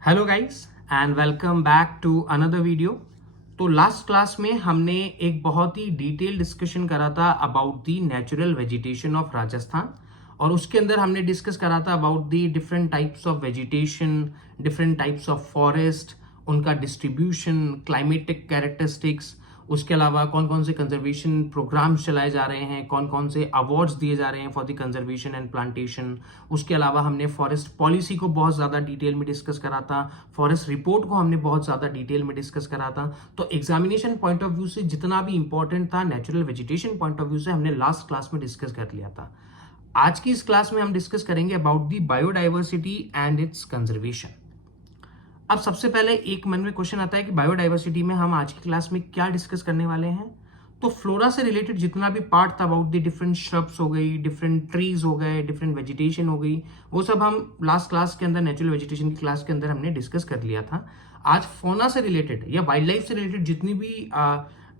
Hello guys and welcome back to another video. तो last class में हमने एक बहुत ही डिटेल डिस्कशन करा था about the natural vegetation of Rajasthan और उसके अंदर हमने डिस्कस करा था about the different types of vegetation, different types of forest, उनका डिस्ट्रीब्यूशन, क्लाइमेटिक कैरेक्टरिस्टिक्स, उसके अलावा कौन कौन से कंजर्वेशन प्रोग्राम्स चलाए जा रहे हैं, कौन कौन से अवार्ड्स दिए जा रहे हैं for the conservation and plantation. उसके अलावा हमने फॉरेस्ट पॉलिसी को बहुत ज़्यादा डिटेल में डिस्कस करा था, फॉरेस्ट रिपोर्ट को हमने बहुत ज़्यादा डिटेल में डिस्कस करा था। तो एग्जामिनेशन पॉइंट ऑफ व्यू से जितना भी इंपॉर्टेंट था natural vegetation point of view से हमने लास्ट क्लास में डिस्कस कर लिया था। आज की इस क्लास में हम डिस्कस करेंगे about the biodiversity and it's conservation. अब सबसे पहले एक मन में क्वेश्चन आता है कि बायोडाइवर्सिटी में हम आज की क्लास में क्या डिस्कस करने वाले हैं। तो फ्लोरा से रिलेटेड जितना भी पार्ट था अबाउट द डिफरेंट श्रब्स हो गई, डिफरेंट ट्रीज हो गए, डिफरेंट वेजिटेशन हो गई, वो सब हम लास्ट क्लास के अंदर नेचुरल वेजिटेशन की क्लास के अंदर हमने डिस्कस कर लिया था। आज फौना से रिलेटेड या वाइल्ड लाइफ से रिलेटेड जितनी भी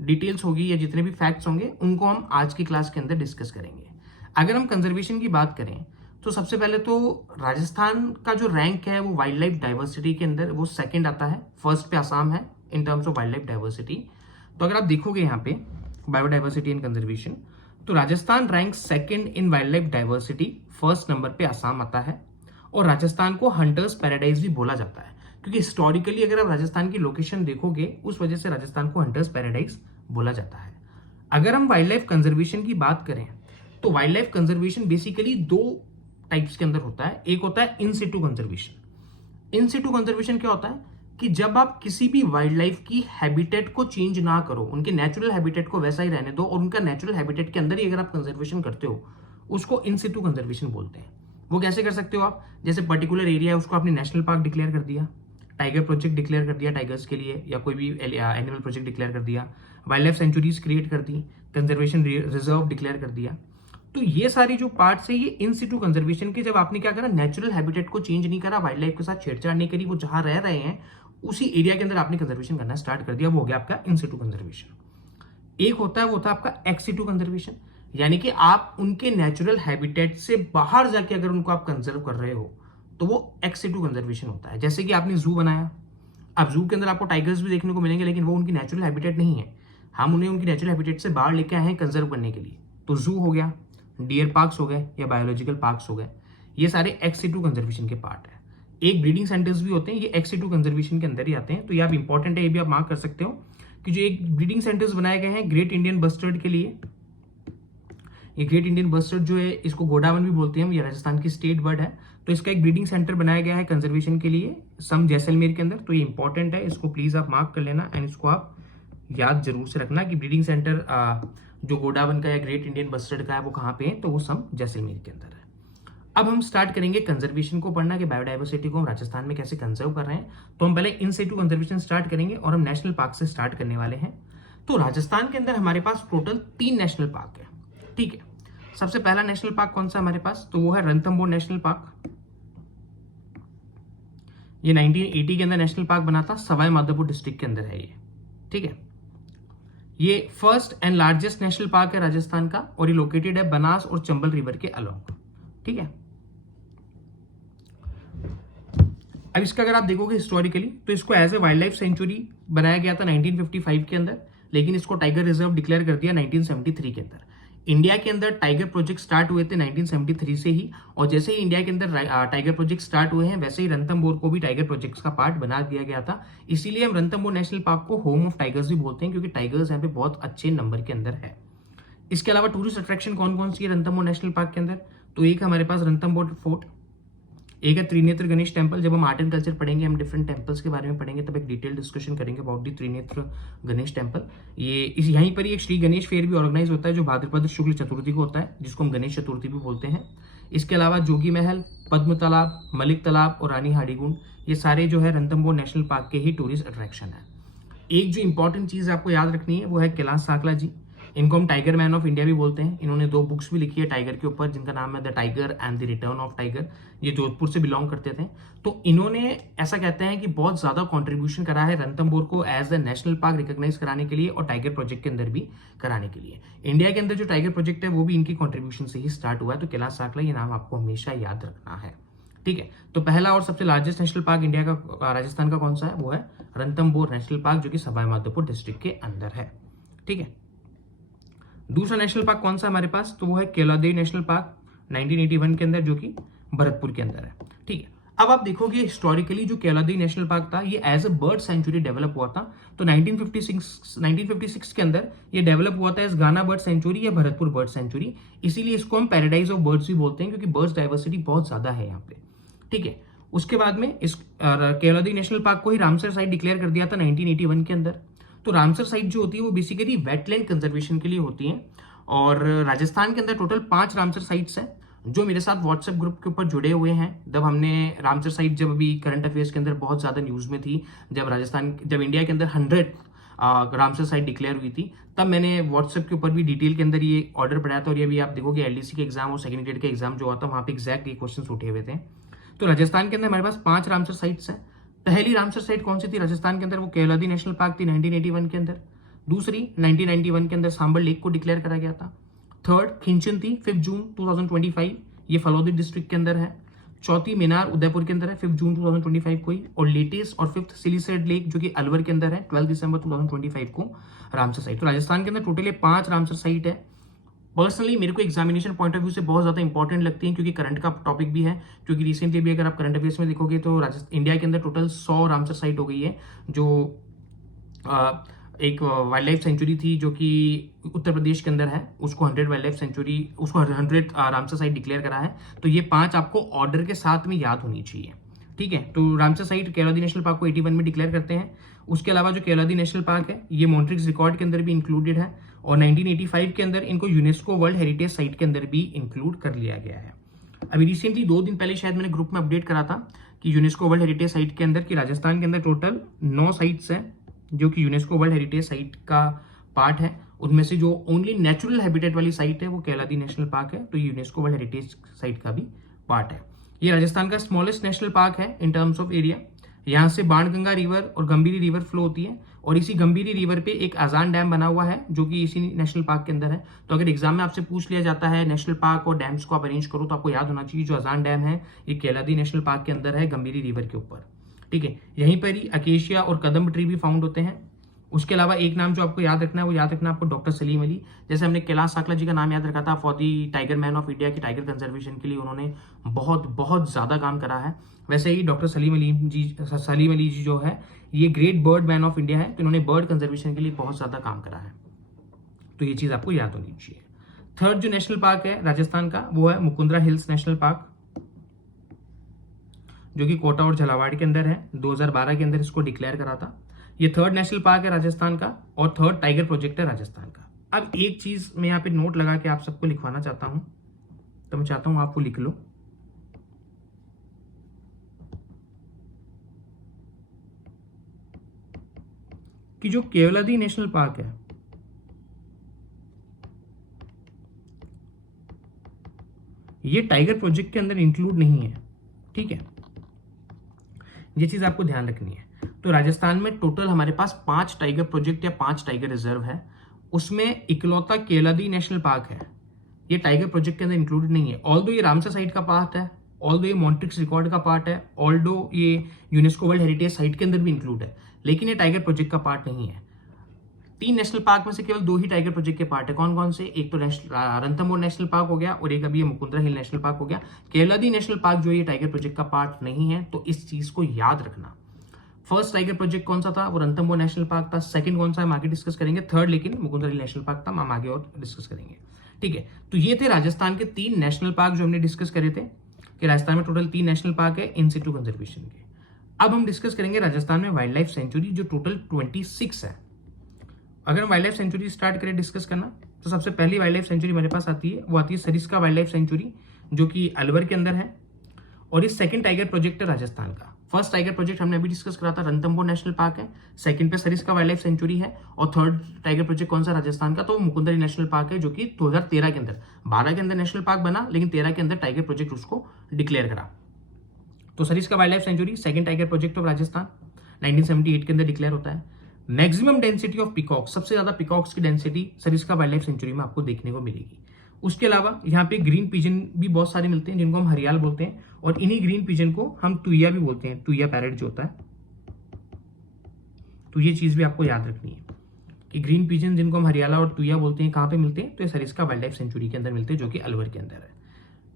डिटेल्स होगी या जितने भी फैक्ट्स होंगे उनको हम आज की क्लास के अंदर डिस्कस करेंगे। अगर हम कंजर्वेशन की बात करें तो सबसे पहले तो राजस्थान का जो रैंक है वो वाइल्ड लाइफ डाइवर्सिटी के अंदर वो सेकंड आता है, फर्स्ट पे आसाम है इन terms of wild life diversity. तो अगर आप देखोगे यहाँ पे बायोडाइवर्सिटी एंड कंजर्वेशन तो Rajasthan rank second in wild life diversity, first number पे आसाम आता है। और राजस्थान को हंटर्स पैराडाइज भी बोला जाता है क्योंकि हिस्टोरिकली अगर आप राजस्थान की लोकेशन देखोगे उस वजह से राजस्थान को हंटर्स पैराडाइज बोला जाता है। अगर हम वाइल्ड लाइफ कंजर्वेशन की बात करें तो वाइल्ड लाइफ कंजर्वेशन बेसिकली दो टाइप्स के अंदर होता है। एक होता है इन सिटू कंजर्वेशन। इन सिटू कंजर्वेशन क्या होता है कि जब आप किसी भी वाइल्ड लाइफ की हैबिटेट को चेंज ना करो, उनके नेचुरल हैबिटेट को वैसा ही रहने दो और उनका नेचुरल हैबिटेट के अंदर ही अगर आप कंजर्वेशन करते हो उसको इन सिटू कंजर्वेशन बोलते हैं। वो कैसे कर सकते हो आप, जैसे पर्टिकुलर एरिया है उसको आपने नेशनल पार्क डिक्लेयर कर दिया, टाइगर प्रोजेक्ट डिक्लेयर कर दिया टाइगर्स के लिए, या कोई भी एनिमल प्रोजेक्ट डिक्लेयर कर दिया, वाइल्ड लाइफ सेंचुरीज क्रिएट कर दी, कंजर्वेशन रिजर्व डिक्लेयर कर दिया। तो ये सारी जो पार्ट्स है ये इन सिटू कंजर्वेशन के, जब आपने क्या करा नेचुरल हैबिटेट को चेंज नहीं करा, वाइल्ड लाइफ के साथ छेड़छाड़ नहीं करी, वो जहां रह रहे हैं उसी एरिया के अंदर आपने कंजर्वेशन करना स्टार्ट कर दिया, वो हो गया आपका इन सिटू कंजर्वेशन। एक होता है वो था आपका एक्स सिटू कंजर्वेशन, यानी कि आप उनके नेचुरल हैबिटेट से बाहर जाके अगर उनको आप कंजर्व कर रहे हो तो वो एक्स सिटू कंजर्वेशन होता है। जैसे कि आपने जू बनाया, अब जू के अंदर आपको टाइगर्स भी देखने को मिलेंगे लेकिन वो उनकी नेचुरल हैबिटेट नहीं है, हम उन्हें उनकी नेचुरल हैबिटेट से बाहर लेके आए हैं कंजर्व करने के लिए। तो जू हो गया, डियर पार्क्स हो गए या बायोलॉजिकल पार्क्स हो गए, ये सारे एक्स सिटू कंजर्वेशन के पार्ट है। एक ब्रीडिंग सेंटर्स भी होते हैं, ये एक्स सिटू कंजर्वेशन के अंदर ही आते हैं। तो ये आप इंपॉर्टेंट है, ये भी आप मार्क कर सकते हो कि जो एक ब्रीडिंग सेंटर्स बनाए गए हैं ग्रेट इंडियन बस्टर्ड के लिए, ये ग्रेट इंडियन बस्टर्ड जो है इसको गोडावन भी बोलते हैं, ये राजस्थान की स्टेट बर्ड है। तो इसका एक ब्रीडिंग सेंटर बनाया गया है कंजर्वेशन के लिए सम जैसलमेर के अंदर। तो ये इंपॉर्टेंट है, इसको प्लीज आप मार्क कर लेना एंड इसको आप याद जरूर से रखना कि ब्रीडिंग सेंटर जो गोडावन का या ग्रेट इंडियन बस्टर्ड का है वो कहाँ पे है, तो वो सम जैसलमेर के अंदर है। अब हम स्टार्ट करेंगे कंजर्वेशन को पढ़ना कि बायोडाइवर्सिटी को हम राजस्थान में कैसे कंजर्व कर रहे हैं। तो हम पहले इन सिटू कंजर्वेशन स्टार्ट करेंगे और हम नेशनल पार्क से स्टार्ट करने वाले हैं। तो राजस्थान के अंदर हमारे पास टोटल 3 नेशनल पार्क है, ठीक है। सबसे पहला नेशनल पार्क कौन सा हमारे पास, तो वो है रणथंबोर नेशनल पार्क। ये 1980 के अंदर नेशनल पार्क बना था, सवाई माधोपुर डिस्ट्रिक्ट के अंदर है ये, ठीक है। ये first and largest national park है राजस्थान का और ये लोकेटेड है बनास और चंबल रिवर के अलोंग, ठीक है। अब इसका अगर आप देखोगे हिस्टोरिकली तो इसको as a wild life sanctuary बनाया गया था 1955 के अंदर, लेकिन इसको टाइगर रिजर्व डिक्लेयर कर दिया 1973 के अंदर। इंडिया के अंदर टाइगर प्रोजेक्ट स्टार्ट हुए थे 1973 से ही, और जैसे ही इंडिया के अंदर टाइगर प्रोजेक्ट स्टार्ट हुए हैं वैसे ही रणथंबोर को भी टाइगर प्रोजेक्ट्स का पार्ट बना दिया गया था। इसीलिए हम रणथंबोर नेशनल पार्क को होम ऑफ टाइगर्स भी बोलते हैं क्योंकि टाइगर्स यहाँ पे बहुत अच्छे नंबर के अंदर है। इसके अलावा टूरिस्ट अट्रैक्शन कौन कौन सी है रणथंबोर नेशनल पार्क के अंदर, तो एक हमारे पास रणथंबोर फोर्ट, एक है त्रिनेत्र गणेश टेम्पल। जब हम आर्ट एंड कल्चर पढ़ेंगे हम डिफरेंट टेम्पल्स के बारे में पढ़ेंगे तब एक डिटेल डिस्कशन करेंगे about the Trinetra Ganesh temple. ये इस यहीं पर ही एक श्री गणेश फेयर भी ऑर्गेनाइज होता है जो भाद्रपद शुक्ल चतुर्थी को होता है, जिसको हम गणेश चतुर्थी भी बोलते हैं। इसके अलावा जोगी महल, पद्म तालाब, मलिक तालाब और रानी हाड़ीगुंड, ये सारे जो है रणथंबोर नेशनल पार्क के ही टूरिस्ट अट्रैक्शन है। एक जो इंपॉर्टेंट चीज आपको याद रखनी है वो है कैलाश साकला जी, इनको हम टाइगर मैन ऑफ इंडिया भी बोलते हैं। इन्होंने 2 बुक्स भी लिखी है टाइगर के ऊपर जिनका नाम है the tiger and the return of tiger. ये जोधपुर से बिलोंग करते थे। तो इन्होंने ऐसा कहते हैं कि बहुत ज्यादा कंट्रीब्यूशन करा है रणथंबोर को as a national park recognise कराने के लिए और टाइगर प्रोजेक्ट के अंदर भी कराने के लिए। इंडिया के अंदर जो टाइगर प्रोजेक्ट है वो भी इनकी कॉन्ट्रीब्यूशन से ही स्टार्ट हुआ है। तो कैलाश साकला ये नाम आपको हमेशा याद रखना है, ठीक है, तो पहला और सबसे लार्जेस्ट नेशनल पार्क इंडिया का राजस्थान का कौन सा है, वो है रणथंभौर नेशनल पार्क, जो कि सवाई माधोपुर डिस्ट्रिक्ट के अंदर है। ठीक है, दूसरा नेशनल पार्क कौन सा हमारे पास, तो वो है केलादेवी नेशनल पार्क 1981 के अंदर, जो कि भरतपुर के अंदर है। ठीक है, अब आप देखोगे हिस्टोरिकली जो केलादेवी नेशनल पार्क था ये as a bird sanctuary develop हुआ था। तो 1956 के अंदर ये डेवलप हुआ था एज गाना बर्ड सेंचुरी या भरतपुर बर्ड सेंचुरी, इसीलिए इसको हम पैराडाइज ऑफ बर्ड्स भी बोलते हैं, क्योंकि बर्ड्स डाइवर्सिटी बहुत ज्यादा है यहाँ पे। ठीक है, उसके बाद में इस केलादेवी नेशनल पार्क को ही रामसर साइट डिक्लेयर कर दिया था 1981 के अंदर। तो रामसर साइट जो होती है वो बेसिकली वेटलैंड कंजर्वेशन के लिए होती है, और राजस्थान के अंदर टोटल 5 रामसर साइट्स हैं जो मेरे साथ व्हाट्सएप ग्रुप के ऊपर जुड़े हुए हैं। जब हमने रामसर साइट, जब अभी करंट अफेयर्स के अंदर बहुत ज्यादा न्यूज में थी, जब इंडिया के अंदर 100 रामसर साइट डिक्लेयर हुई थी, तब मैंने व्हाट्सएप के ऊपर भी डिटेल के अंदर ये ऑर्डर पढ़ाया था। और ये भी आप देखोगे एलडीसी के एग्जाम और सेकंड ग्रेड के एग्जाम जो हुआ था वहां पे एग्जैक्ट ये क्वेश्चन उठे हुए थे। तो राजस्थान के अंदर हमारे पास 5 रामसर साइट्स हैं। पहली रामसर साइट कौन सी थी राजस्थान के अंदर, वो केलादी नेशनल पार्क थी 1981 के अंदर। दूसरी 1991 के अंदर सांबर लेक को डिक्लेयर करा गया था। थर्ड खिंचन थी 5 जून 2025, ये फलोदी डिस्ट्रिक्ट के अंदर है। चौथी मीनार उदयपुर के अंदर है 5 जून 2025 को ही। और लेटेस्ट और 5th सिलीसेड लेक जो कि अलवर के अंदर है 12 दिसंबर 2025 को रामसर साइट। तो राजस्थान के अंदर टोटली 5 रामसर साइट है। पर्सनली मेरे को एग्जामिनेशन पॉइंट ऑफ व्यू से बहुत ज्यादा इंपॉर्टेंट लगती है, क्योंकि करंट का टॉपिक भी है। क्योंकि रिसेंटली भी अगर आप करंट अफेयर्स में देखोगे तो इंडिया के अंदर टोटल 100 रामसर साइट हो गई है, जो एक वाइल्ड लाइफ सेंचुरी थी जो कि उत्तर प्रदेश के अंदर है, उसको 100 वाइल्ड लाइफ सेंचुरी, उसको 100 रामसर साइट डिक्लेयर करा है। तो ये 5 आपको ऑर्डर के साथ में याद होनी चाहिए। ठीक है, तो रामसर साइट केलादी नेशनल पार्क को 81 में डिक्लेयर करते हैं। उसके अलावा जो केलादी नेशनल पार्क है ये मॉन्ट्रिक्स रिकॉर्ड के अंदर भी इंक्लूडेड है, और 1985 के अंदर इनको यूनेस्को वर्ल्ड हेरिटेज साइट के अंदर भी इंक्लूड कर लिया गया है। अभी रिसेंटली 2 दिन पहले शायद मैंने ग्रुप में अपडेट करा था कि यूनेस्को वर्ल्ड हेरिटेज साइट के अंदर कि राजस्थान के अंदर टोटल 9 साइट्स हैं जो कि यूनेस्को वर्ल्ड हेरिटेज साइट का पार्ट है। उनमें से जो ओनली नेचुरल हैबिटेट वाली साइट है वो केलादी नेशनल पार्क है, तो यूनेस्को वर्ल्ड हेरिटेज साइट का भी पार्ट है। ये राजस्थान का स्मॉलेस्ट नेशनल पार्क है इन टर्म्स ऑफ एरिया। यहाँ से बाणगंगा रिवर और गंभीरी रिवर फ्लो होती है, और इसी गंभीरी रिवर पे एक आजान डैम बना हुआ है जो कि इसी नेशनल पार्क के अंदर है। तो अगर एग्जाम में आपसे पूछ लिया जाता है नेशनल पार्क और डैम्स को आप अरेंज करो, तो आपको याद होना चाहिए जो आजान डैम है ये केलादी नेशनल पार्क के अंदर है, गंभीरी रिवर के ऊपर। ठीक है, यहीं पर ही अकेशिया और कदम्ब ट्री भी फाउंड होते हैं। उसके अलावा एक नाम जो आपको याद रखना है वो याद रखना आपको डॉक्टर सलीम अली। जैसे हमने कैलाश साकला जी का नाम याद रखा था for the tiger man of India की टाइगर कंजर्वेशन के लिए, उन्होंने बहुत बहुत ज्यादा काम करा है। वैसे ही डॉक्टर सलीम अली जी जो है ये great bird man of India है, तो इन्होंने बर्ड कंजर्वेशन के लिए बहुत ज्यादा काम करा है। तो ये चीज आपको याद होनी चाहिए। थर्ड जो नेशनल पार्क है राजस्थान का वो है मुकुंदरा हिल्स नेशनल पार्क, जो कि कोटा और झालावाड़ के अंदर है। 2012 के अंदर इसको डिक्लेयर करा था। ये थर्ड नेशनल पार्क है राजस्थान का, और थर्ड टाइगर प्रोजेक्ट है राजस्थान का। अब एक चीज मैं यहाँ पे नोट लगा के आप सबको लिखवाना चाहता हूं, तो मैं चाहता हूं आपको लिख लो कि जो केवलादी नेशनल पार्क है ये टाइगर प्रोजेक्ट के अंदर इंक्लूड नहीं है। ठीक है, ये चीज आपको ध्यान रखनी है। तो राजस्थान में टोटल हमारे पास 5 टाइगर प्रोजेक्ट या 5 टाइगर रिजर्व है, उसमें इकलौता केलादी नेशनल पार्क है ये टाइगर प्रोजेक्ट के अंदर इंक्लूडेड नहीं है। ऑल्दो ये रामसर साइट का पार्ट है, ऑल्दो ये मॉन्ट्रिक्स रिकॉर्ड का पार्ट है, ऑल्दो ये यूनेस्को वर्ल्ड हेरिटेज साइट के अंदर भी इंक्लूड है, लेकिन ये टाइगर प्रोजेक्ट का पार्ट नहीं है। 3 नेशनल पार्क में से केवल 2 ही टाइगर प्रोजेक्ट के पार्ट है। कौन कौन से, एक तो रणथंभौर नेशनल पार्क हो गया, और एक अभी ये मुकुंदरा हिल नेशनल पार्क हो गया। केलादी नेशनल पार्क जो ये टाइगर प्रोजेक्ट का पार्ट नहीं है, तो इस चीज को याद रखना। फर्स्ट टाइगर प्रोजेक्ट कौन सा था, वो रणथंभौर नेशनल पार्क था। सेकंड कौन सा हम आगे डिस्कस करेंगे। थर्ड लेकिन मुकुंदरा हिल नेशनल पार्क था, हम आगे और डिस्कस करेंगे। ठीक है, तो ये थे राजस्थान के 3 नेशनल पार्क जो हमने डिस्कस करे थे कि राजस्थान में टोटल 3 नेशनल पार्क है इन सिटू कंजर्वेशन के। अब हम डिस्कस करेंगे राजस्थान में वाइल्ड लाइफ सेंचुरी जो टोटल 26 है। अगर हम वाइल्ड लाइफ सेंचुरी स्टार्ट करें डिस्कस करना, तो सबसे पहली वाइल्ड लाइफ सेंचुरी हमारे पास आती है, वो आती है सरिस्का वाइल्ड लाइफ सेंचुरी जो कि अलवर के अंदर है, और ये सेकंड टाइगर प्रोजेक्ट है राजस्थान का। फर्स्ट टाइगर प्रोजेक्ट हमने अभी डिस्कस करा था, रणथंभौर नेशनल पार्क है। सेकंड पे सरिस्का वाइल्ड लाइफ सेंचुरी है, और थर्ड टाइगर प्रोजेक्ट कौन सा राजस्थान का, तो मुकुंदरा नेशनल पार्क है जो कि 2013 के अंदर, 12 के अंदर नेशनल पार्क बना, लेकिन 13 के अंदर टाइगर प्रोजेक्ट उसको डिक्लेयर करा। तो Sariska wild life sanctuary second tiger project of Rajasthan 1978 के अंदर डिक्लेयर होता है। मैक्सिमम डेंसिटी ऑफ पिकॉक, सबसे ज्यादा पिकॉक्स की density Sariska wild life sanctuary में आपको देखने को मिलेगी। उसके अलावा यहाँ पे ग्रीन पिजन भी बहुत सारे मिलते हैं जिनको हम हरियाल बोलते हैं, और इन्हीं ग्रीन पिजन को हम तुया भी बोलते हैं, तुया पैरेट जो होता है। तो ये चीज भी आपको याद रखनी है कि ग्रीन पिजन जिनको हम हरियाला और तुया बोलते हैं, कहाँ पे मिलते हैं? तो ये सरिस्का वाइल्ड लाइफ सेंचुरी के अंदर मिलते हैं, जो कि अलवर के अंदर है।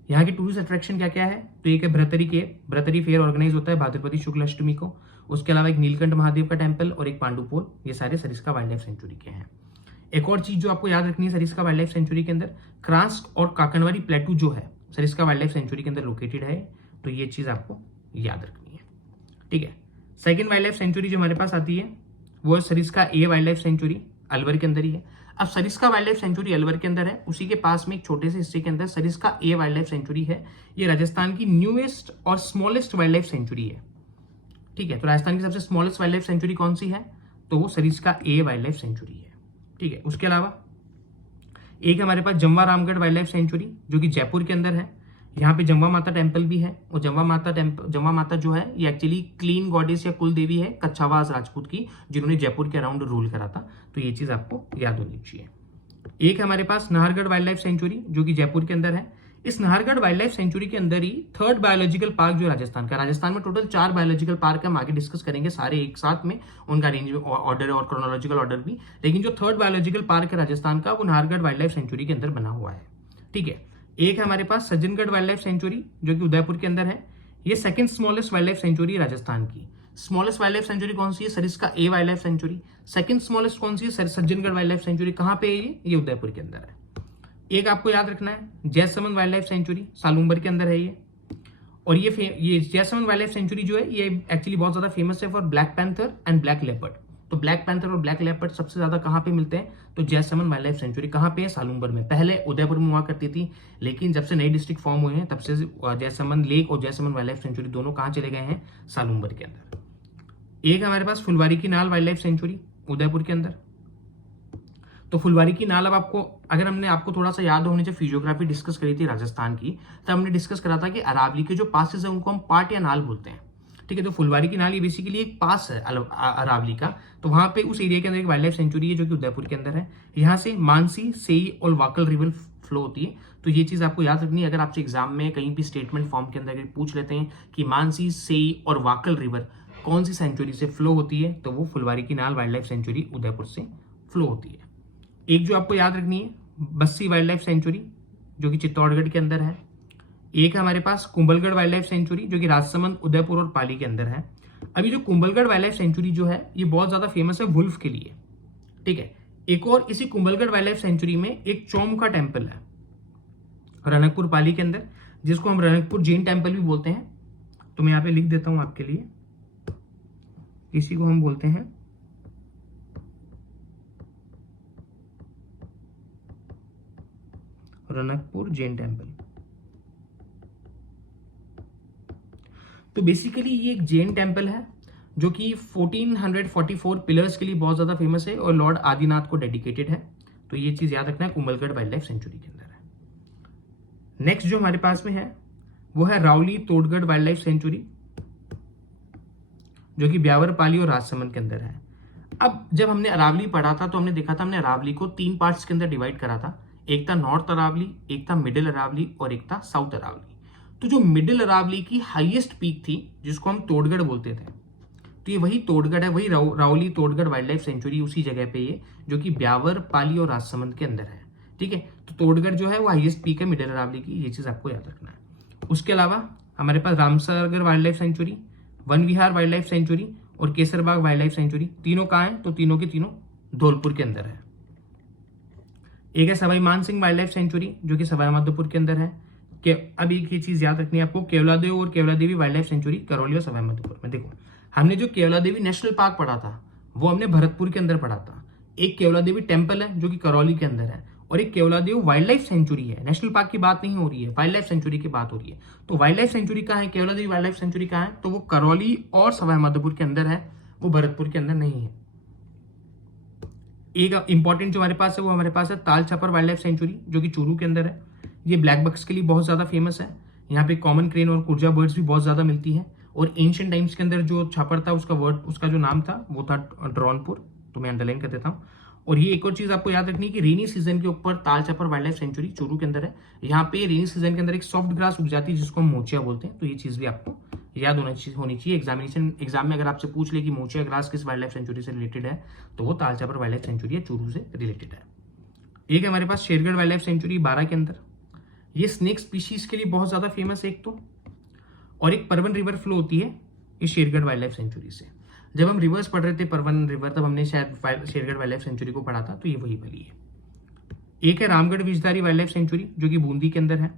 यहाँ के टूरिस्ट अट्रैक्शन क्या क्या है? तो एक है भ्रतरी फेयर ऑर्गेनाइज होता है भाद्रपदी शुक्ल अष्टमी को। उसके अलावा एक नीलकंठ महादेव का टेम्पल और एक पांडुपोल, ये सारे सरिस्का वाइल्ड लाइफ सेंचुरी के हैं। एक और चीज जो आपको याद रखनी है सरिस्का वाइल्ड लाइफ सेंचुरी के अंदर, क्रास्क और काकनवारी प्लेटू जो है सरिस्का वाइल्ड लाइफ सेंचुरी के अंदर लोकेटेड है। तो ये चीज आपको याद रखनी है, ठीक है। सेकेंड वाइल्ड लाइफ सेंचुरी जो हमारे पास आती है वो Sariska a wild life sanctuary, Alwar के अंदर ही है। अब Sariska wild life sanctuary Alwar के अंदर है, उसी के पास में एक छोटे से हिस्से के अंदर Sariska a wild life sanctuary है। ये राजस्थान की न्यूएस्ट और स्मॉलेस्ट वाइल्ड लाइफ सेंचुरी है, ठीक है। तो राजस्थान की सबसे स्मॉलेस्ट वाइल्ड लाइफ सेंचुरी कौन सी है? तो वो Sariska a wild life sanctuary है, ठीक है। उसके अलावा एक हमारे पास Jamwa Ramgarh wild life sanctuary जो कि जयपुर के अंदर है। यहाँ पे जमवा माता टेम्पल भी है, और जमवा माता जो है ये एक्चुअली क्लीन गॉडेस या कुल देवी है कच्छावास राजपूत की, जिन्होंने जयपुर के अराउंड रूल करा था। तो ये चीज आपको याद होनी चाहिए। एक हमारे पास नाहरगढ़ वाइल्ड लाइफ सेंचुरी जो कि जयपुर के अंदर है। इस नाहरगढ़ वाइल्ड लाइफ सेंचुरी के अंदर ही थर्ड बायोलॉजिकल पार्क जो राजस्थान का, राजस्थान में टोटल 4 बायोलॉजिकल पार्क हम आगे डिस्कस करेंगे सारे एक साथ में, उनका रेंज ऑर्डर और क्रोनोलॉजिकल ऑर्डर भी। लेकिन जो थर्ड बायोलॉजिकल पार्क है राजस्थान का वो नाहरगढ़ वाइल्ड लाइफ सेंचुरी के अंदर बना हुआ है, ठीक है। एक है हमारे पास सज्जनगढ़ वाइल्ड लाइफ सेंचुरी जो कि उदयपुर के अंदर है। ये second smallest wild life sanctuary Rajasthan की। स्मॉलेस्ट वाइल्ड लाइफ सेंचुरी कौन सी है? Sariska a wild life sanctuary. Second smallest कौन सी है? Sajjangarh wild life sanctuary. कहाँ पे है ये उदयपुर के अंदर है। एक आपको याद रखना है जैसमंद वाइल्ड लाइफ सेंचुरी, सालुम्बर के अंदर है ये। और ये जैसमंद वाइल्ड लाइफ सेंचुरी जो है ये एक्चुअली बहुत ज्यादा फेमस है for black panther and black leopard. तो ब्लैक पैंथर और ब्लैक लेपर्ड सबसे ज्यादा कहाँ पे मिलते हैं? तो जैसमंद वाइल्ड लाइफ सेंचुरी कहाँ पे है? सालुम्बर में। पहले उदयपुर में हुआ करती थी, लेकिन जब से नई डिस्ट्रिक्ट फॉर्म हुए हैं तब से जैसमंद लेक और जैसमंद वाइल्ड लाइफ सेंचुरी दोनों कहाँ चले गए हैं? सालुम्बर के अंदर। एक हमारे पास फुलवारी की नाल वाइल्ड लाइफ सेंचुरी उदयपुर के अंदर। तो फुलवारी की नाल, अब आपको अगर हमने आपको थोड़ा सा याद हो, हमने जब फिजियोग्राफी डिस्कस करी थी राजस्थान की, तब हमने डिस्कस करा था कि अरावली के जो पासेस है उनको हम पाट या नाल बोलते हैं, ठीक है। तो फुलवारी की नाल ये बेसिकली एक पास है अरावली का। तो वहां पे उस एरिया के अंदर एक वाइल्ड लाइफ सेंचुरी है जो कि उदयपुर के अंदर है। यहाँ से मानसी, सेई और वाकल रिवर फ्लो होती है। तो ये चीज आपको याद रखनी है। अगर आपसे एग्जाम में कहीं भी स्टेटमेंट फॉर्म के अंदर पूछ लेते हैं कि मानसी, सेई और वाकल रिवर कौन सी सेंचुरी से फ्लो होती है, तो वो फुलवारी की नाल वाइल्ड लाइफ सेंचुरी उदयपुर से फ्लो होती है। एक जो आपको याद रखनी है बस्सी वाइल्ड लाइफ सेंचुरी जो कि चित्तौड़गढ़ के अंदर है। एक हमारे पास कुंभलगढ़ वाइल्ड लाइफ सेंचुरी जो कि राजसमंद, उदयपुर और पाली के अंदर है। अभी जो कुंभलगढ़ वाइल्ड लाइफ सेंचुरी जो है ये बहुत ज्यादा फेमस है वुल्फ के लिए, ठीक है। एक और इसी कुंभलगढ़ वाइल्ड लाइफ सेंचुरी में एक चोम का टेम्पल है रनकपुर पाली के अंदर, जिसको हम रनकपुर जैन टेम्पल भी बोलते हैं। तो मैं यहाँ पे लिख देता हूं आपके लिए, इसी को हम बोलते हैं रनकपुर जैन टेम्पल। तो बेसिकली ये एक जैन टेम्पल है जो कि 1444 पिलर्स के लिए बहुत ज्यादा फेमस है और लॉर्ड आदिनाथ को डेडिकेटेड है। तो ये चीज याद रखना है, कुंभलगढ़ वाइल्ड लाइफ सेंचुरी के अंदर है। नेक्स्ट जो हमारे पास में है वो है रावली तोड़गढ़ वाइल्ड लाइफ सेंचुरी जो कि ब्यावर, पाली और राजसमंद के अंदर है। अब जब हमने अरावली पढ़ा था तो हमने देखा था, हमने अरावली को 3 पार्ट्स के अंदर डिवाइड करा था। एक था नॉर्थ अरावली, एक था मिडिल अरावली और एक था साउथ अरावली। तो जो मिडिल अरावली की हाईएस्ट पीक थी जिसको हम तोड़गढ़ बोलते थे, तो ये वही तोड़गढ़ है, वही रावली तोड़गढ़ वाइल्ड लाइफ सेंचुरी उसी जगह पे ये जो कि ब्यावर, पाली और राजसमंद के अंदर है, ठीक है। तो तोड़गढ़ जो है वो हाईएस्ट पीक है मिडिल अरावली की, ये चीज आपको याद रखना है। उसके अलावा हमारे पास Ramsagar wild life sanctuary, Van Vihar wild life sanctuary और केसरबाग वाइल्ड लाइफ सेंचुरी, तीनों कहाँ है? तो तीनों के तीनों धौलपुर के अंदर है। एक है Sawai Mansingh wild life sanctuary जो कि सवाई माधोपुर के अंदर है। अब एक ही चीज याद रखनी है आपको, केवलादेव और केवलादेवी वाइल्ड लाइफ सेंचुरी करौली और सवाई माधोपुर में। देखो हमने जो केवलादेवी नेशनल पार्क पढ़ा था वो हमने भरतपुर के अंदर पढ़ा था। एक केवलादेवी टेम्पल है जो कि करौली के अंदर है, और एक केवलादेव वाइल्ड लाइफ सेंचुरी है। नेशनल पार्क की बात नहीं हो रही है, वाइल्ड लाइफ सेंचुरी की बात हो रही है। तो वाइल्ड लाइफ सेंचुरी कहाँ है? केवलादेवी वाइल्ड लाइफ सेंचुरी कहाँ है? तो वो करौली और सवाई माधोपुर के अंदर है, वो भरतपुर के अंदर नहीं है। एक इंपॉर्टेंट जो हमारे पास है वो हमारे पास है ताल छपर वाइल्ड लाइफ सेंचुरी जो कि चूरू के अंदर है। ये ब्लैक बक्स के लिए बहुत ज्यादा फेमस है। यहाँ पे कॉमन क्रेन और कुर्जा बर्ड्स भी बहुत ज्यादा मिलती है। और एंशियंट टाइम्स के अंदर जो छापर था उसका जो नाम था वो था ड्रॉनपुर, तो मैं अंडरलाइन कर देता हूँ। और ये एक और चीज आपको याद रखनी है कि रेनी सीजन के ऊपर Tal Chhapar wild life sanctuary Churu के अंदर है, यहाँ पे रेनी सीजन के अंदर एक सॉफ्ट ग्रास उग जाती है जिसको हम मोचिया बोलते हैं। तो ये चीज भी आपको याद होनी चाहिए। एग्जाम में अगर आपसे पूछ ले कि मोचिया ग्रास किस वाइल्ड लाइफ सेंचुरी से रिलेटेड है, तो वो Tal Chhapar wild life sanctuary है, चूरू से रिलेटेड है। एक है हमारे पास शेरगढ़ वाइल्ड लाइफ सेंचुरी 12 के अंदर, ये स्नेक स्पीशीज के लिए बहुत ज्यादा फेमस है एक तो, और एक परवन रिवर फ्लो होती है इस शेरगढ़ वाइल्ड लाइफ सेंचुरी से। जब हम रिवर्स पढ़ रहे थे परवन रिवर, तब हमने शायद शेरगढ़ वाइल्ड लाइफ सेंचुरी को पढ़ा था, तो ये वही वाली है। एक है रामगढ़ विजधारी वाइल्ड लाइफ सेंचुरी जो कि बूंदी के अंदर है,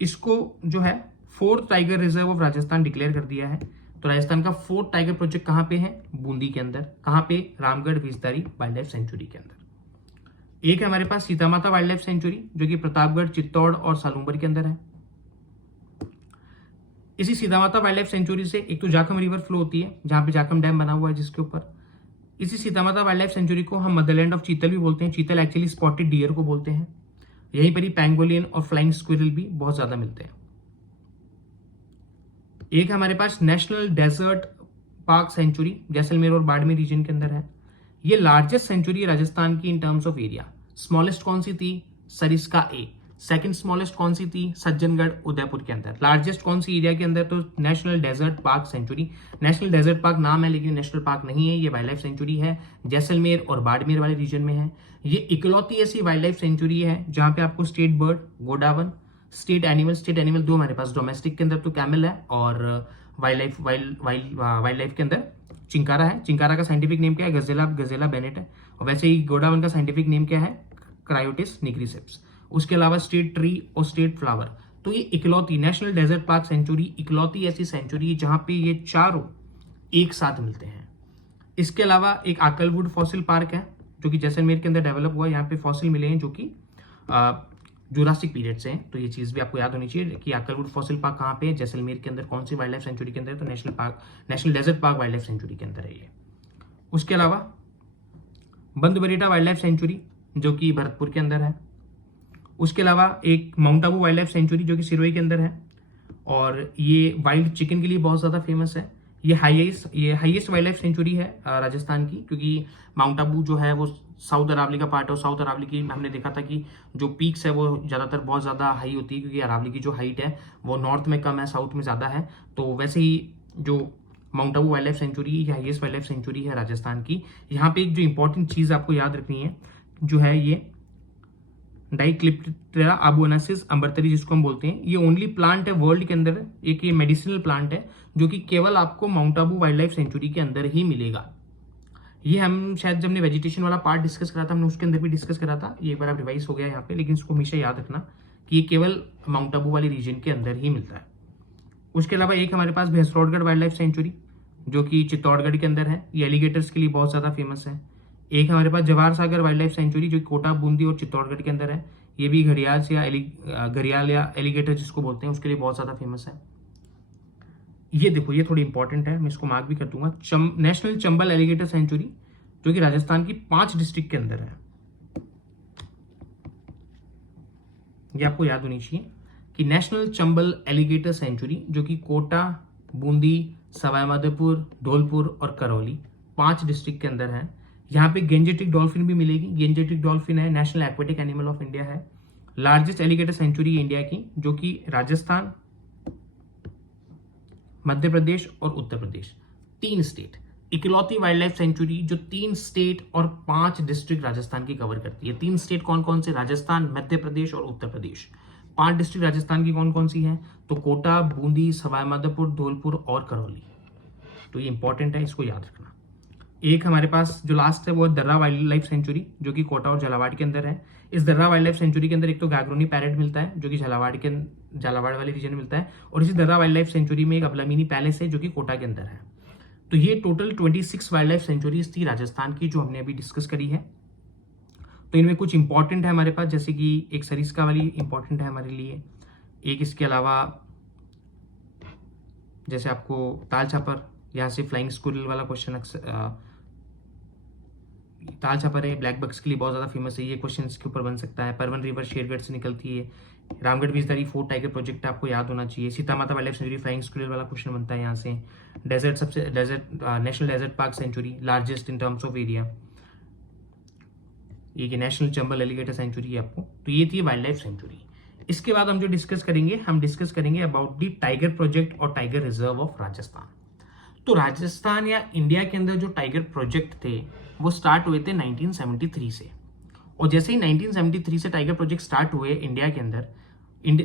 इसको जो है 4th tiger reserve of Rajasthan declare कर दिया है। तो राजस्थान का 4th टाइगर प्रोजेक्ट कहाँ पे है? बूंदी के अंदर। कहाँ पे? रामगढ़ विजधारी वाइल्ड लाइफ सेंचुरी के अंदर। एक है हमारे पास Sita Mata wild life sanctuary जो कि प्रतापगढ़, चित्तौड़ और सालुंबर के अंदर है। इसी Sita Mata wild life sanctuary से एक तो जाखम रिवर फ्लो होती है जहां पे जाखम डैम बना हुआ है जिसके ऊपर। इसी Sita Mata wild life sanctuary को हम मदरलैंड ऑफ चीतल भी बोलते हैं। चीतल एक्चुअली स्पॉटेड डियर को बोलते हैं। यहीं पर ही पैंगोलियन और फ्लाइंग स्क्विरल भी बहुत ज्यादा मिलते हैं। एक हमारे पास national desert park sanctuary Jaisalmer और बाड़मेर रीजन के अंदर है। ये लार्जेस्ट सेंचुरी है राजस्थान की इन टर्म्स ऑफ एरिया। स्मॉलेस्ट कौन सी थी? सरिस्का ए। सेकंड स्मॉलेस्ट कौन सी थी? सज्जनगढ़ उदयपुर के अंदर। लार्जेस्ट कौन सी एरिया के अंदर? तो national desert park sanctuary. National desert park नाम है लेकिन नेशनल पार्क नहीं है, ये वाइल्ड लाइफ सेंचुरी है। जैसलमेर और बाड़मेर वाले रीजन में है। ये इकलौती ऐसी वाइल्ड लाइफ सेंचुरी है जहां पे आपको state bird godown, state animal दो हमारे पास डोमेस्टिक के अंदर तो कैमल है, और वाइल्ड लाइफ के अंदर चिंकारा है। चिंकारा का साइंटिफिक नेम क्या है? गजेला बेनेट है। और वैसे ही गोडावन का साइंटिफिक नेम क्या है? क्रायोटिस निग्रिसेप्स। उसके अलावा स्टेट ट्री और स्टेट फ्लावर। तो ये इकलौती नेशनल डेजर्ट पार्क सेंचुरी इकलौती ऐसी सेंचुरी जहां पे ये चारों एक साथ मिलते हैं। इसके अलावा एक आकलवुड फॉसिल पार्क है जो कि जैसलमेर के अंदर डेवलप हुआ है। यहाँ पे फॉसिल मिले हैं जो कि जुरासिक पीरियड से हैं। तो ये चीज भी आपको याद होनी चाहिए कि आकलवुड फॉसिल पार्क कहाँ पे है, जैसलमेर के अंदर। कौन सी वाइल्ड लाइफ सेंचुरी के अंदर? तो national desert park wild life sanctuary के अंदर है ये। उसके अलावा बंदबरीटा वाइल्ड लाइफ सेंचुरी जो कि भरतपुर के अंदर है। उसके अलावा एक mount Abu wild life sanctuary जो कि सिरोही के अंदर है, और ये वाइल्ड चिकन के लिए बहुत ज्यादा फेमस है। ये हाईएस्ट वाइल्ड लाइफ सेंचुरी है राजस्थान की, क्योंकि माउंट आबू जो है वो साउथ अरावली का पार्ट है, और साउथ अरावली की हमने देखा था कि जो पीक्स है वो ज्यादातर बहुत ज्यादा हाई होती है, क्योंकि अरावली की जो हाइट है वो नॉर्थ में कम है, साउथ में ज्यादा है। तो वैसे ही जो mount Abu wild life sanctuary या हाईएस्ट वाइल्ड लाइफ सेंचुरी है राजस्थान की। यहाँ पे एक जो इंपॉर्टेंट चीज आपको याद रखनी है जो है ये डाइक्लिप्टेरा आबुएनासिस अम्बरतरी जिसको हम बोलते हैं। ये ओनली प्लांट है वर्ल्ड के अंदर, एक ये मेडिसिनल प्लांट है जो कि केवल आपको mount Abu wild life sanctuary के अंदर ही मिलेगा। ये हम शायद जब हमने वेजिटेशन वाला पार्ट डिस्कस करा था हमने उसके अंदर भी डिस्कस करा था, ये एक बार आप रिवाइज हो गया यहाँ पे, लेकिन इसको हमेशा याद रखना कि ये केवल माउंट आबू वाले रीजन के अंदर ही मिलता है। उसके अलावा एक हमारे पास भैंसरोडगढ़ वाइल्ड लाइफ सेंचुरी जो कि चित्तौड़गढ़ के अंदर है। ये एलिगेटर्स के लिए बहुत ज्यादा फेमस है। एक हमारे पास Jawahar Sagar wild life sanctuary जो कोटा, बूंदी और चित्तौड़गढ़ के अंदर है। ये भी घड़ियाल या एलिगेटर जिसको बोलते हैं उसके लिए बहुत ज्यादा फेमस है। ये देखो ये थोड़ी इंपॉर्टेंट है, मैं इसको मार्क भी कर दूंगा। नेशनल चंबल एलिगेटर सेंचुरी जो कि राजस्थान की 5 डिस्ट्रिक्ट के अंदर है। ये आपको याद होनी चाहिए कि नेशनल चंबल एलिगेटर सेंचुरी जो कि कोटा, बूंदी, सवाईमाधोपुर, धौलपुर और करौली 5 डिस्ट्रिक्ट के अंदर है। यहाँ पे गेंजेटिक डॉल्फिन भी मिलेगी। गेंजेटिक डॉल्फिन है national aquatic animal of India है। लार्जेस्ट एलिगेटर सेंचुरी है इंडिया की जो कि राजस्थान, मध्य प्रदेश और उत्तर प्रदेश 3 स्टेट। इकलौती वाइल्ड लाइफ सेंचुरी जो 3 स्टेट और 5 डिस्ट्रिक्ट राजस्थान की कवर करती है। 3 स्टेट कौन कौन से? राजस्थान, मध्य प्रदेश और उत्तर प्रदेश। 5 डिस्ट्रिक्ट राजस्थान की कौन कौन सी हैं? तो कोटा, बूंदी, सवाईमाधोपुर, धौलपुर और करौली। तो ये इंपॉर्टेंट है, इसको याद रखना। एक हमारे पास जो लास्ट है वो दर्रा वाइल्ड लाइफ सेंचुरी जो कि कोटा और झालावाड़ के अंदर है। इस दर्रा वाइल्ड लाइफ सेंचुरी के अंदर एक तो गागरोनी पैरेट मिलता है जो कि झालावाड़ वाले रीजन में मिलता है, और इसी दर्रा वाइल्ड लाइफ सेंचुरी में एक अबलामिनी पैलेस है जो कि कोटा के अंदर है। तो ये टोटल 26 वाइल्ड लाइफ सेंचुरीज थी राजस्थान की जो हमने अभी डिस्कस करी है। तो इनमें कुछ इंपॉर्टेंट है हमारे पास, जैसे कि एक सरिस्का वाली इंपॉर्टेंट है हमारे लिए। एक इसके अलावा जैसे आपको ताल छापर, यहाँ से फ्लाइंग स्क्विरल वाला क्वेश्चन ताल छापर है, ब्लैक बक्स के लिए बहुत ज्यादा फेमस है, ये क्वेश्चन इसके ऊपर बन सकता है। परवन रिवर शेरगढ़ से निकलती है। रामगढ़ विजधारी 4 टाइगर प्रोजेक्ट आपको याद होना चाहिए। Sita Mata wild life sanctuary flying squirrel वाला क्वेश्चन बनता है यहाँ से। National desert park sanctuary largest in terms of area. ये कि नेशनल चंबल एलिगेटर सेंचुरी है आपको, तो ये थी वाइल्ड लाइफ सेंचुरी। इसके बाद हम जो डिस्कस करेंगे, हम डिस्कस करेंगे अबाउट द टाइगर प्रोजेक्ट और टाइगर रिजर्व ऑफ राजस्थान। तो राजस्थान या इंडिया के अंदर जो टाइगर प्रोजेक्ट थे वो स्टार्ट हुए थे 1973 से, और जैसे ही 1973 से टाइगर प्रोजेक्ट स्टार्ट हुए इंडिया के अंदर,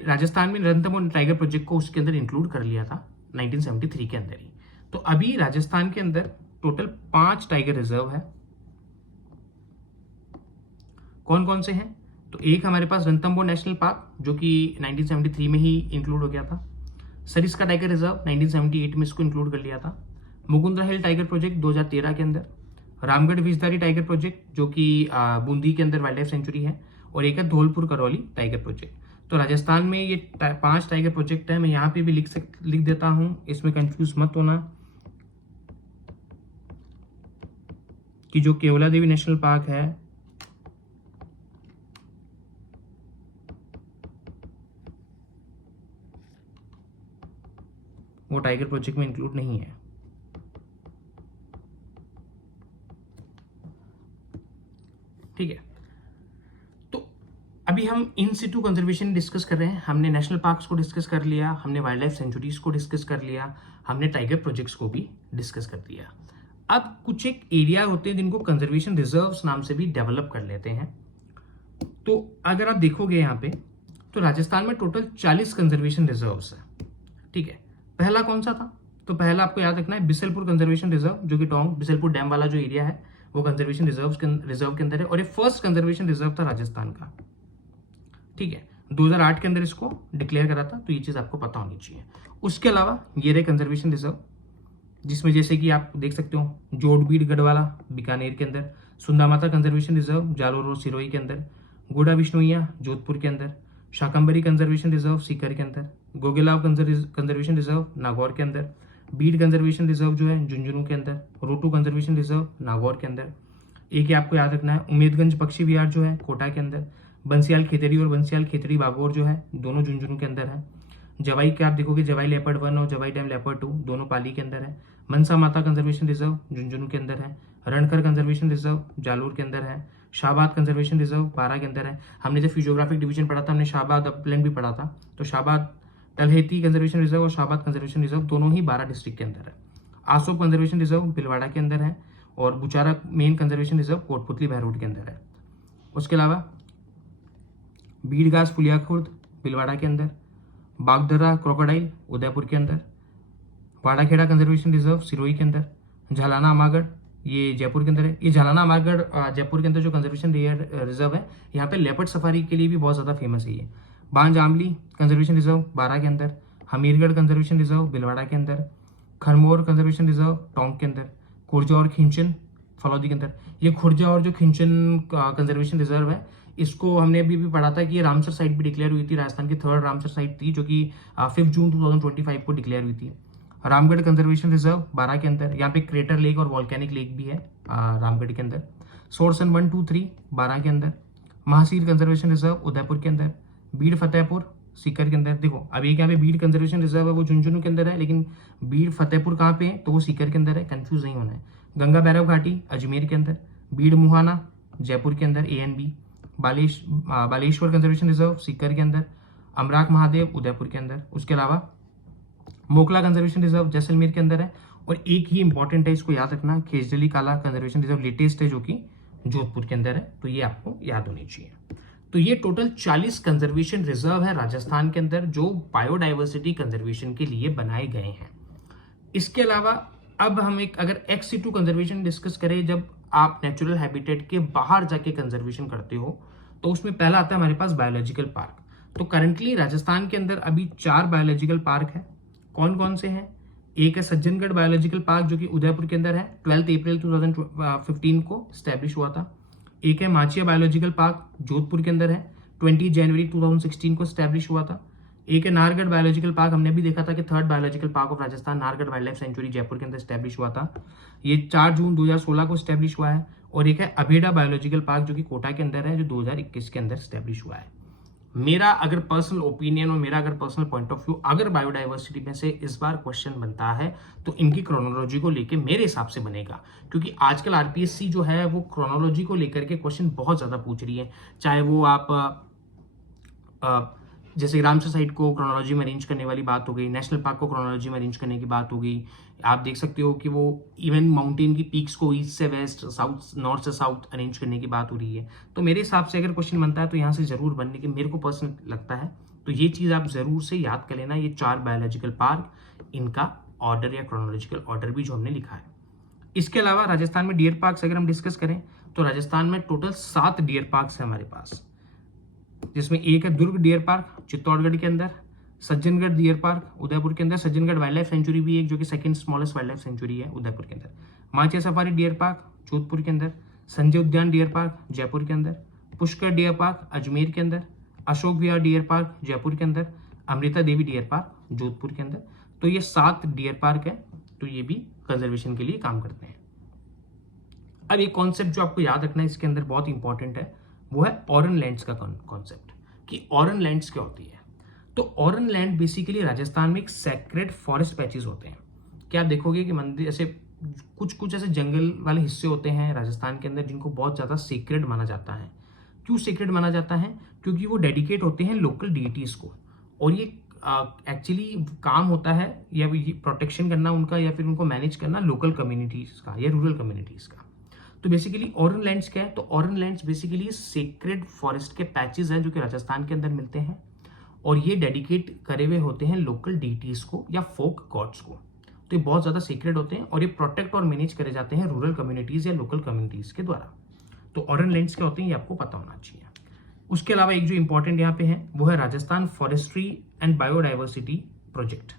राजस्थान में रणथंभौर टाइगर प्रोजेक्ट को उसके अंदर इंक्लूड कर लिया था 1973 के अंदर ही। तो अभी राजस्थान के अंदर टोटल 5 टाइगर रिजर्व है। कौन कौन से हैं? तो एक हमारे पास रणथंभौर नेशनल पार्क जो कि 1973 में ही इंक्लूड हो गया था। सरिस्का टाइगर रिजर्व 1978 में इसको इंक्लूड कर लिया था। मुकुंदरा हिल टाइगर प्रोजेक्ट 2013 के अंदर। रामगढ़ विजधारी टाइगर प्रोजेक्ट जो कि बूंदी के अंदर वाइल्ड लाइफ सेंचुरी है, और एक है धौलपुर करौली टाइगर प्रोजेक्ट। तो राजस्थान में ये 5 टाइगर प्रोजेक्ट है। मैं यहाँ पे भी लिख देता हूँ, इसमें कंफ्यूज मत होना कि जो केवला देवी नेशनल पार्क है वो टाइगर प्रोजेक्ट में इंक्लूड नहीं है। ठीक है, तो अभी हम इन सिटू कंजर्वेशन डिस्कस कर रहे हैं। हमने नेशनल पार्क्स को डिस्कस कर लिया, हमने वाइल्ड लाइफ सेंचुरीज को डिस्कस कर लिया, हमने टाइगर प्रोजेक्ट्स को भी डिस्कस कर दिया। अब कुछ एक एरिया होते हैं जिनको कंजर्वेशन रिजर्व्स नाम से भी डेवलप कर लेते हैं। तो अगर आप देखोगे यहाँ पे, तो राजस्थान में टोटल 40 कंजर्वेशन रिजर्व्स है। ठीक है, पहला कौन सा था? तो पहला आपको याद रखना है बिसलपुर कंजर्वेशन रिजर्व, जो कि टोंक बिसलपुर डैम वाला जो एरिया है वो कंजर्वेशन रिजर्व के अंदर है, और ये फर्स्ट कंजर्वेशन रिजर्व था राजस्थान का। ठीक है, 2008 के अंदर इसको डिक्लेयर करा था, तो ये चीज आपको पता होनी चाहिए। उसके अलावा ये रहे कंजर्वेशन रिजर्व, जिसमें जैसे कि आप देख सकते हो जोड़बीड़ गढ़वाला बीकानेर के अंदर, सुंदामाता कंजर्वेशन रिजर्व जालोर और सिरोही के अंदर, गोडा विष्णुइया जोधपुर के अंदर, शाकंबरी कंजर्वेशन रिजर्व सीकर के अंदर, गोगेलाव कंजर्वेशन रिजर्व नागौर के अंदर, बीड कंजर्वेशन रिजर्व जो है झुंझुनू के अंदर, रोटू कंजर्वेशन रिजर्व नागौर के अंदर। एक ही आपको याद रखना है उम्मेदगंज पक्षी विहार जो है कोटा के अंदर, बंसियाल खेतड़ी और बंसियाल खेतड़ी बागौर जो है दोनों झुंझुनू के अंदर है। जवाई के आप देखोगे जवाई लेपर्ड 1 और जवाई डैम लेपर्ड 2 दोनों पाली के अंदर है। मनसा माता कंजर्वेशन रिजर्व झुंझुनू के अंदर है। रणखर कंजर्वेशन रिजर्व जालोर के अंदर है। शाहबाद कंजर्वेशन रिजर्व बारा के अंदर है। हमने जब फिजियोग्राफिक डिवीजन पढ़ा था हमने शाहबाद अपलैंड भी पढ़ा था, तो शाहबाद तलहेती कंजर्वेशन रिजर्व और शाहबाद कंजर्वेशन रिजर्व दोनों ही 12 डिस्ट्रिक्ट के अंदर है। आसोप कंजर्वेशन रिजर्व भिलवाड़ा के अंदर है, और बुचारा मेन कंजर्वेशन रिजर्व कोटपुतली बहरोड के अंदर है। उसके अलावा बीड़घास फुलियाखुर्द भिलवाड़ा के अंदर, बागदरा क्रोकोडाइल उदयपुर के अंदर, वाड़ाखेड़ा कंजर्वेशन रिजर्व सिरोही के अंदर, झालाना अमागढ़ ये जयपुर के अंदर है। ये झालाना अमागढ़ जयपुर के अंदर जो कंजर्वेशन रिजर्व है, यहाँ पे लेपर्ड सफारी के लिए भी बहुत ज़्यादा फेमस है ये। बांज आमली कंजर्वेशन रिजर्व बारा के अंदर, हमीरगढ़ कंजर्वेशन रिजर्व भिलवाड़ा के अंदर, खरमोर कंजर्वेशन रिजर्व टोंक के अंदर, खुर्जा और खिंचन फलौदी के अंदर। ये खुर्जा और जो खिंचन कंजर्वेशन रिजर्व है, इसको हमने अभी भी पढ़ा था कि ये रामसर साइट भी डिक्लेयर हुई थी, राजस्थान की 3rd रामसर साइट थी, जो कि 5 जून 2025 को डिक्लेयर हुई थी। रामगढ़ कंजर्वेशन रिजर्व बारा के अंदर, यहाँ पे क्रेटर लेक और वॉल्केनिक लेक भी है रामगढ़ के अंदर। सोरसन 1, 2, 3 बारा के अंदर, महासीर कंजर्वेशन रिजर्व उदयपुर के अंदर, बीड़ फतेहपुर सीकर के अंदर। देखो अभी एक यहाँ पे बीड़ कंजर्वेशन रिजर्व है वो झुंझुनू के अंदर है, लेकिन बीड़ फतेहपुर कहाँ पे है तो वो सीकर के अंदर है, कंफ्यूज नहीं होना है। गंगा भैरव घाटी अजमेर के अंदर, बीड़ मुहाना जयपुर के अंदर ANB, Baleshwar conservation reserve Sikar के अंदर, अमराक महादेव उदयपुर के अंदर। उसके अलावा मोकला कंजर्वेशन रिजर्व जैसलमेर के अंदर है, और एक ही इंपॉर्टेंट है, इसको याद रखना, खेजडली काला कंजर्वेशन रिजर्व लेटेस्ट है जो कि जोधपुर के अंदर है, तो ये आपको याद होनी चाहिए। तो ये टोटल 40 कंजर्वेशन रिजर्व है राजस्थान के अंदर जो बायोडाइवर्सिटी कंजर्वेशन के लिए बनाए गए हैं। इसके अलावा अब हम एक अगर ex-situ कंजर्वेशन डिस्कस करें, जब आप नेचुरल हैबिटेट के बाहर जाके कंजर्वेशन करते हो, तो उसमें पहला आता है हमारे पास बायोलॉजिकल पार्क। तो करंटली राजस्थान के अंदर अभी 4 बायोलॉजिकल पार्क है। कौन कौन से हैं? एक है सज्जनगढ़ बायोलॉजिकल पार्क जो कि उदयपुर के अंदर है, 12 अप्रैल 2015 को स्टैब्लिश हुआ था। एक है माचिया बायोलॉजिकल पार्क जोधपुर के अंदर है, 20 जनवरी 2016 को स्टैब्लिश हुआ था। एक है नाहरगढ़ बायोलॉजिकल पार्क, हमने भी देखा था कि 3rd biological park of Rajasthan Nahargarh wild life sanctuary Jaipur के अंदर स्टैब्लिश हुआ था, ये 4 जून 2016 को स्टैब्लिश हुआ है। और एक है अभेड़ा बायोलॉजिकल पार्क जो कि कोटा के अंदर है, जो 2021 के अंदर स्टैब्लिश हुआ है। मेरा अगर पर्सनल ओपिनियन और मेरा अगर पर्सनल पॉइंट ऑफ व्यू, अगर बायोडाइवर्सिटी में से इस बार क्वेश्चन बनता है तो इनकी क्रोनोलॉजी को लेके मेरे हिसाब से बनेगा, क्योंकि आजकल आरपीएससी जो है वो क्रोनोलॉजी को लेकर के क्वेश्चन बहुत ज्यादा पूछ रही है। चाहे वो आप जैसे रामसर साइट को क्रोनोलॉजी में अरेंज करने वाली बात हो गई, नेशनल पार्क को क्रोनोलॉजी में अरेंज करने की बात हो गई। आप देख सकते हो कि वो इवन माउंटेन की पीक्स को ईस्ट से वेस्ट, साउथ नॉर्थ से साउथ अरेंज करने की बात हो रही है। तो मेरे हिसाब से अगर क्वेश्चन बनता है तो यहाँ से जरूर बनने की मेरे को पर्सनल लगता है। तो ये चीज़ आप जरूर से याद कर लेना, ये 4 बायोलॉजिकल पार्क, इनका ऑर्डर या क्रोनोलॉजिकल ऑर्डर भी जो हमने लिखा है। इसके अलावा राजस्थान में डियर पार्क्स अगर हम डिस्कस करें तो राजस्थान में टोटल 7 डियर पार्क्स है हमारे पास, जिसमें एक है दुर्ग डियर पार्क चित्तौड़गढ़ के अंदर, सज्जनगढ़ डियर पार्क उदयपुर के अंदर, सज्जनगढ़ वाइल्ड लाइफ सेंचुरी भी एक जो कि second smallest wild life sanctuary है उदयपुर के अंदर, मांचे सफारी डियर पार्क जोधपुर के अंदर, संजय उद्यान डियर पार्क जयपुर के अंदर, पुष्कर डियर पार्क अजमेर के अंदर, अशोक विहार डियर पार्क जयपुर के अंदर, अमृता देवी डियर पार्क जोधपुर के अंदर। तो ये 7 डियर पार्क है, तो ये भी कंजर्वेशन के लिए काम करते हैं। अब एक कॉन्सेप्ट जो आपको याद रखना है इसके अंदर बहुत इंपॉर्टेंट है, वो है ऑरन लैंड्स का कॉन्सेप्ट, कि ऑरन लैंड्स क्या होती है। तो ऑरन लैंड बेसिकली राजस्थान में एक सेक्रेड फॉरेस्ट पैचेस होते हैं। क्या आप देखोगे कि मंदिर ऐसे कुछ ऐसे जंगल वाले हिस्से होते हैं राजस्थान के अंदर जिनको बहुत ज़्यादा सीक्रेट माना जाता है। क्यों सीक्रेट माना जाता है? क्योंकि वो डेडिकेट होते हैं लोकल डीटीज को, और ये एक्चुअली काम होता है या प्रोटेक्शन करना उनका, या फिर उनको मैनेज करना लोकल कम्युनिटीज़ का या रूरल कम्युनिटीज़ का। तो बेसिकली ऑरन लैंड्स क्या है? तो Auñón lands basically sacred forest के पैचेस हैं जो कि राजस्थान के अंदर मिलते हैं, और ये डेडिकेट करे हुए होते हैं लोकल डीटीज को या फोक गॉड्स को। तो ये बहुत ज़्यादा सीक्रेट होते हैं और ये प्रोटेक्ट और मैनेज करे जाते हैं रूरल कम्युनिटीज़ या लोकल कम्युनिटीज़ के द्वारा। तो ऑरन लैंड्स क्या होते हैं ये आपको पता होना चाहिए। उसके अलावा एक जो इंपॉर्टेंट यहाँ पे है वो है Rajasthan forestry and biodiversity project.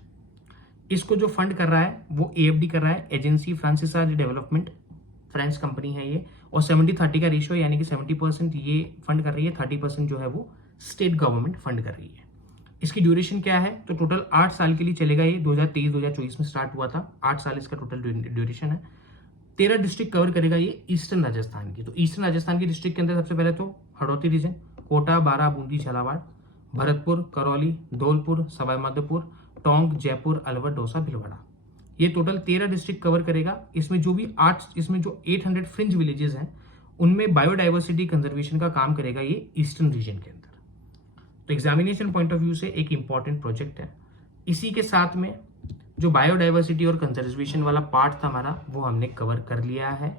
इसको जो फंड कर रहा है वो AFD कर रहा है, agency Francis development, French company है ये, और 70-30 का रेशियो, यानी कि 70% ये फंड कर रही है, 30% जो है वो स्टेट गवर्नमेंट फंड कर रही है। इसकी ड्यूरेशन क्या है? तो टोटल 8 साल के लिए चलेगा ये, 2023-2024 में स्टार्ट हुआ था, 8 साल इसका टोटल ड्यूरेशन है। 13 डिस्ट्रिक्ट कवर करेगा ये ईस्टर्न राजस्थान की। तो ईस्टर्न राजस्थान की डिस्ट्रिक्ट के अंदर सबसे पहले तो हड़ौती रीजन, कोटा, बारा, बूंदी, झालावाड़, भरतपुर, करौली, धौलपुर, सवाई माधोपुर, टोंक, जयपुर, अलवर, दौसा, भीलवाड़ा। ये टोटल 13 डिस्ट्रिक्ट कवर करेगा। इसमें जो 800 फ्रिंज विलेजेस हैं उनमें बायोडाइवर्सिटी कंजर्वेशन का काम करेगा ये ईस्टर्न रीजन के अंदर। तो एग्जामिनेशन पॉइंट ऑफ व्यू से एक इंपॉर्टेंट प्रोजेक्ट है। इसी के साथ में जो बायोडाइवर्सिटी और कंजर्वेशन वाला पार्ट था हमारा वो हमने कवर कर लिया है।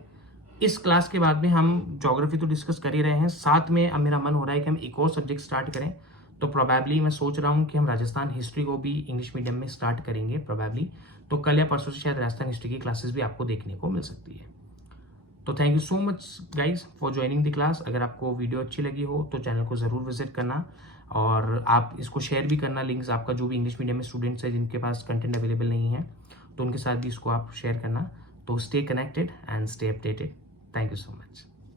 इस क्लास के बाद में हम ज्योग्राफी तो डिस्कस कर ही रहे हैं, साथ में अब मेरा मन हो रहा है कि हम एक और सब्जेक्ट स्टार्ट करें। तो प्रोबेबली मैं सोच रहा हूँ कि हम राजस्थान हिस्ट्री को भी इंग्लिश मीडियम में स्टार्ट करेंगे प्रोबेबली। तो कल या परसों से शायद राजस्थान हिस्ट्री की क्लासेस भी आपको देखने को मिल सकती है। तो thank you so much guys for joining the class. अगर आपको वीडियो अच्छी लगी हो तो चैनल को ज़रूर विजिट करना, और आप इसको शेयर भी करना, लिंक्स आपका जो भी इंग्लिश मीडियम में स्टूडेंट्स है जिनके पास कंटेंट अवेलेबल नहीं है तो उनके साथ भी इसको आप शेयर करना। तो stay connected and stay updated. Thank you so much.